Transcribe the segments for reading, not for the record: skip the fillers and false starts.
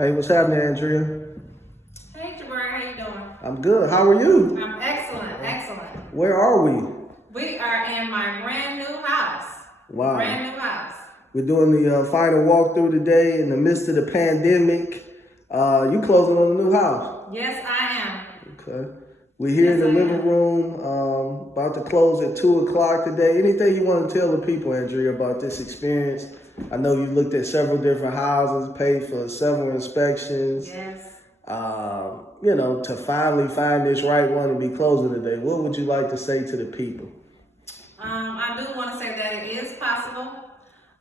Hey, what's happening, Andrea? Hey, Jabari, how you doing? I'm good. How are you? I'm excellent, excellent. Where are we? We are in my brand new house. Wow. Brand new house. We're doing the final walkthrough today in the midst of the pandemic. You closing on a new house? Yes, I am. Okay. We're here in the living room, about to close at 2 o'clock today. Anything you want to tell the people, Andrea, about this experience? I know you looked at several different houses, paid for several inspections. Yes. To finally find this right one and be closing today. What would you like to say to the people? I do want to say that it is possible.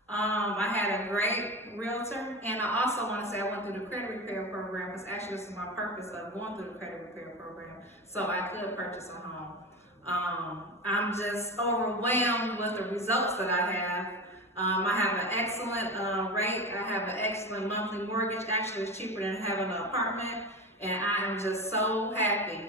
I had a great realtor, and I also want to say I went through the credit repair program, because actually this is my purpose of going through the credit repair program, so I could purchase a home. I'm just overwhelmed with the results that I have. I have an excellent rate. I have an excellent monthly mortgage. Actually, it's cheaper than having an apartment, and I am just so happy.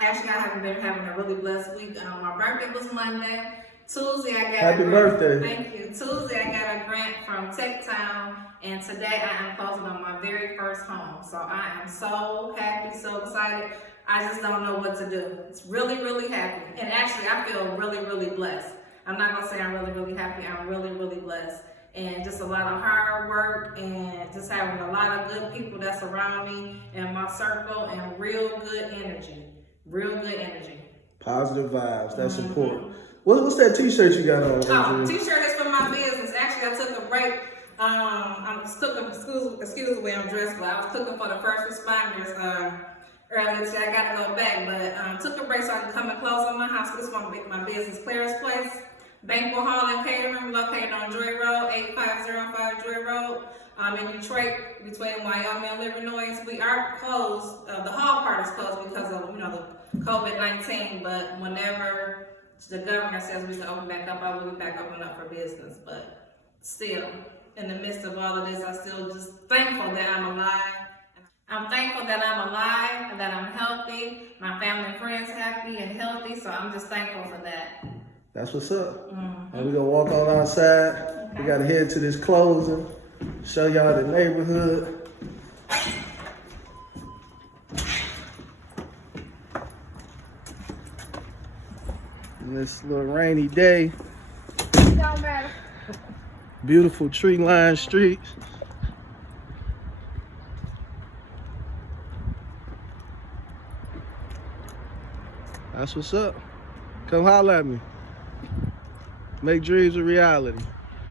Actually, I haven't been having a really blessed week. My birthday was Monday. Tuesday, I got Happy birthday. Thank you. Tuesday, I got a grant from Tech Town, and today I am closing on my very first home. So I am so happy, so excited. I just don't know what to do. It's really, really happy. And actually, I feel really, really blessed. I'm not going to say I'm really, really happy. I'm really, really blessed. And just a lot of hard work and just having a lot of good people that's around me in my circle and real good energy. Real good energy. Positive vibes. That's important. What's that t-shirt you got on? Oh, t-shirt is for my business. Actually, I took a break. Excuse the way I'm dressed, but I was cooking for the first responders earlier today. I got to go back, but took a break so I can come and close on my house. This one will be my business, Claire's Place. Banquet Hall and Catering, located on Joy Road, 8505 Joy Road. In Detroit, between Wyoming and Illinois. We are closed. The hall part is closed because of the COVID-19. But whenever the governor says we can open back up, I will be back open up for business. But still, in the midst of all of this, I'm still just thankful that I'm alive. I'm thankful that I'm alive and that I'm healthy. My family and friends happy and healthy. So I'm just thankful for that. That's what's up. And we're going to walk on outside. Okay. We got to head to this closing. Show y'all the neighborhood. And this little rainy day. It don't matter. Beautiful tree-lined streets. That's what's up. Come holler at me. Make dreams a reality.